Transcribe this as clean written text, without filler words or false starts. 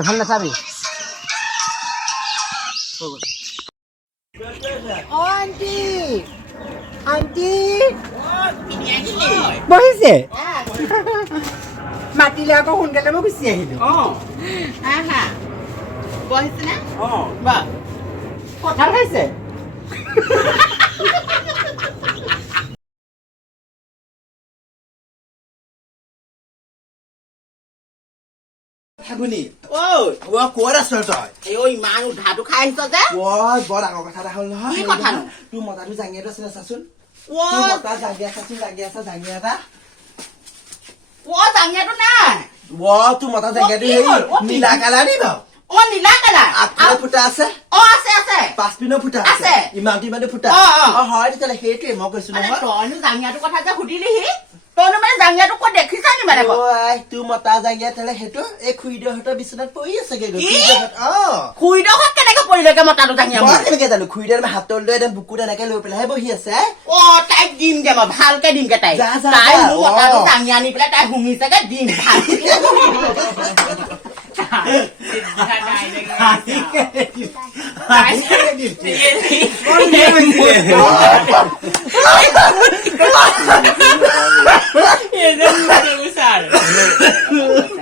এখন না চাবি আন্টি আন্টি বহিছে মাতিলে আকৌ সোনকালে মই গুচি আহিলো বহিছে না বা কঁঠাল খাইছে Habuni. Oh, Wa kora sorta. এই ঐ ইমান উধাটো খাই আহিছ যে Wa বৰ ডাঙৰ কথা এটা হ'ল নহয়। কি কথানো? তোৰ মতাটো জাঙিয়াটো আছে চাচোন। ও তোৰ মতা জাঙিয়া চাচোন জাঙিয়া এটা। ও জাঙিয়াটো নাই Wa তোৰ মতা জাঙিয়াটো কি হেৰি হ'ল? অ, কি? নীলা কালাৰ নি বাৰু? ও নীলা কালাৰ আগফালে ফুটা আছে, ও আছে আছে পাছপিনেও ফুটা আছে। আছে। ইমানটো ফুটা। অ, অ। হয় তেতিয়াহ'লে সেইটোৱে মই কৈছো মানে নহয়। তইনো জাঙিয়াটো কথা যে সুধিলিহি তইনো মানে জাঙিয়াটো ক'ত দেখিছা নি মানে অ আই তোৰ মতা জাঙিয়া তেলে সেইটো এই খুইদেউহঁতৰ বিচনাত পৰি আছেগে গৈ। কি? খুইদেউহঁত খুইদহত কেনেকে পৰিলেগে মতাটো জাঙিয়া মই মোৰ কেনেকে জানো খুইদেউৰ হাতত লৈ একদম বুকুত এনেকে লৈ পেলাইহে বহি আছে। ও তাইক দিমগে মই ভালকে দিমগে তাইক যা, যা, তাই যা। মোৰ মতাটো অ। জাঙিয়া আনি পেলাই তাই শুঙিছেগে দিম ভাল Ini